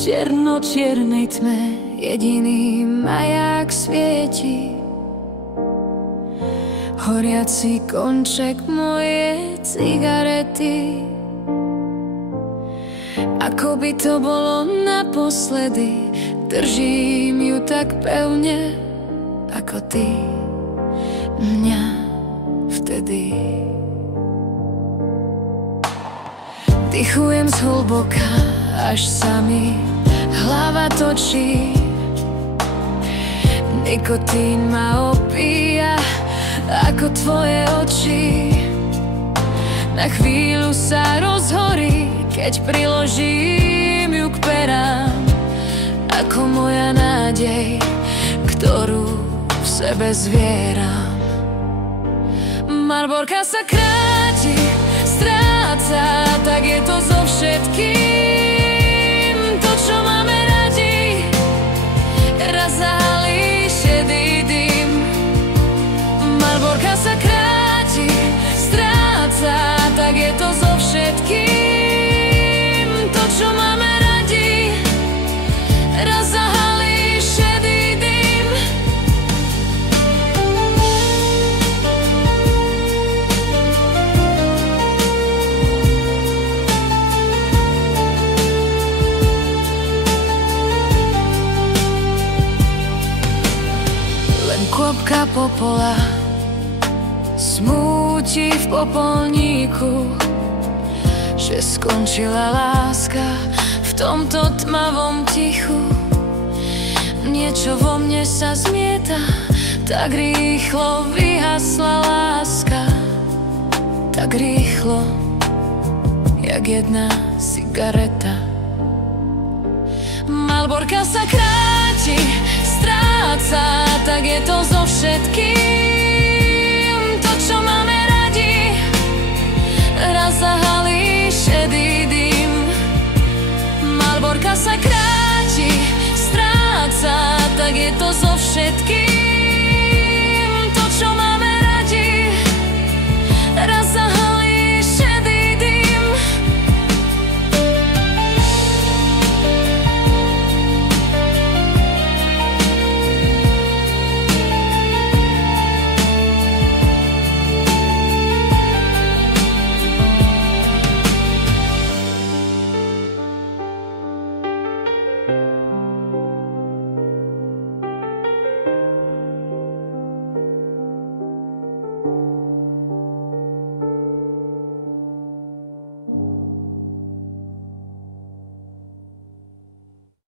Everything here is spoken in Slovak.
čierno-čiernej tme jediný maják svieti. Horiaci konček mojej cigarety. Ako by to bolo naposledy, držím ju tak pevne, ako ty mňa vtedy. Dychujem zhlboka, až sa mi hlava točí. Nikotín ma opíja, ako tvoje oči. Na chvíľu sa rozhorí, keď priložím ju k perám, ako moja nádej, ktorú v sebe zvieram. Marborka sa kráti, stráca, tak je to so všetkým. To, čo máme radi, raz zahalí šedý dym. Marborka sa kráti, stráca, tak je to so všetkým. To, čo máme radi, raz zahalí šedý dym. Len kvapka popola smúti v popolníku, že skončila láska v tomto tmavom tichu. Niečo vo mne sa zmieta, tak rýchlo vyhasla láska, tak rýchlo, jak jedna cigareta. Marborka sa kráti, stráca, tak je to so všetkým. To, čo máme radi, raz zahalí šedý dym. Marborka sa kráti, stráca, tak je to so všetkým.